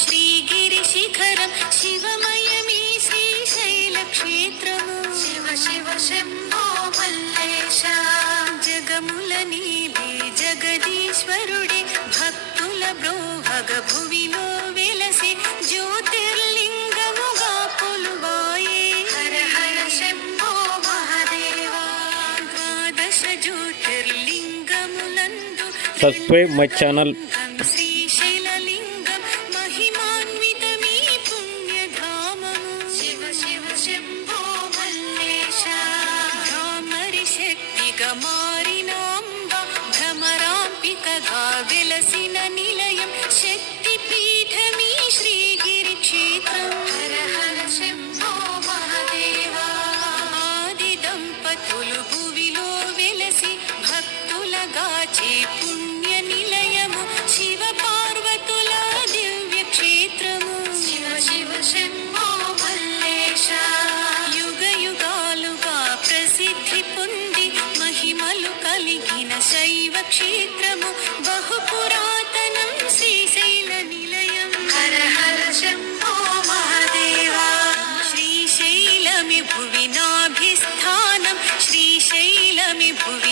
श्रीगिरिशिखरं शिवमयमी शिव शिव शम्भो मल्लेश जगमुलनीले जगदीश्वरुडे भक्तुल ब्रोहग भुविलो विलसे ज्योतिर्लिङ्गमुगा पुलुवाये। हर हर शम्भो महादेवा। द्वादश subscribe my channel. భ్రమరాంపికగా వెలసిన నిలయం శక్తి పీఠమీ శ్రీగిరి క్షేత్రం హర హర శంభో మహాదేవా. ఆది దంపతులు భువిలో వెలసి భక్తులగాచే పుణ్య నిలయము శివ పార్వతుల దివ్య క్షేత్రము శివ శివ శంభో శైవ క్షేత్రము బహు పురాతనం శ్రీశైల నిలయం. హర హర శంభో మహాదేవా. శ్రీశైలమి భువి నాభిస్థానం శ్రీశైలమి భువిలో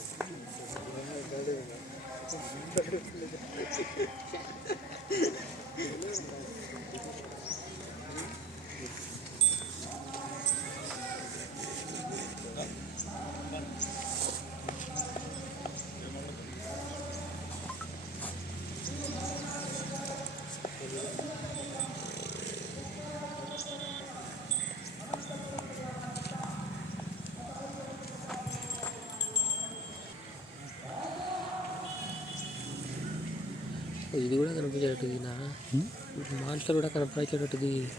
Thank you. ఇది కూడా కనిపించేటట్టు నా. మాన్స్టర్ కూడా కనపడేటట్టుది.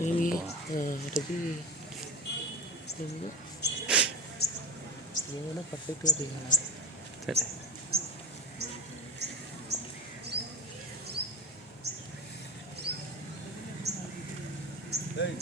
ఏమి? అది ఏమైనా పర్ఫెక్ట్గా తీయాలి సరే. Hey,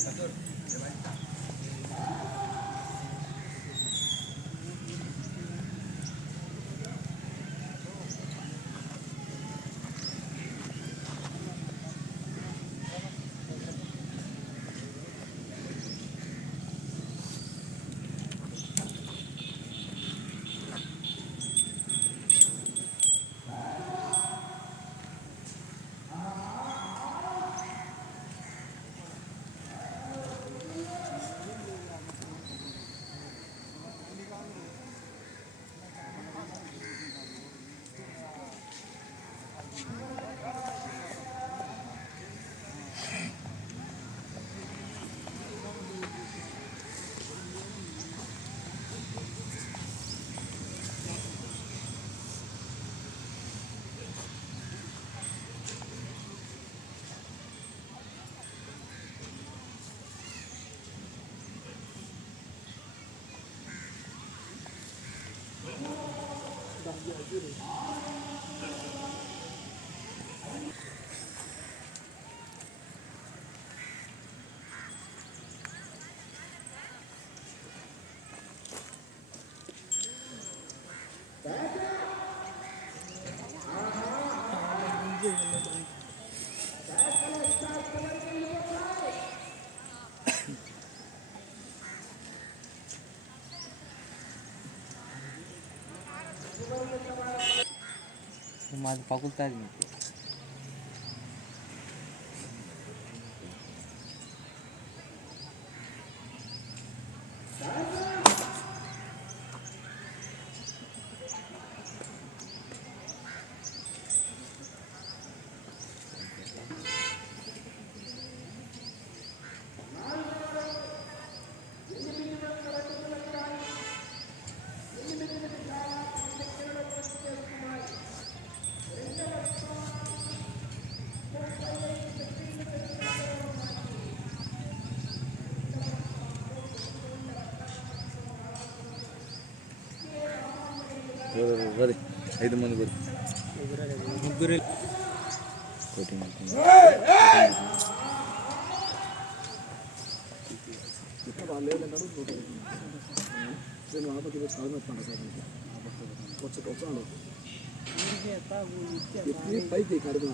Mas o palco está limpo. సరే ఐదు మంది కూడా ముగ్గురు కోటింగ్ పైకి కడుపు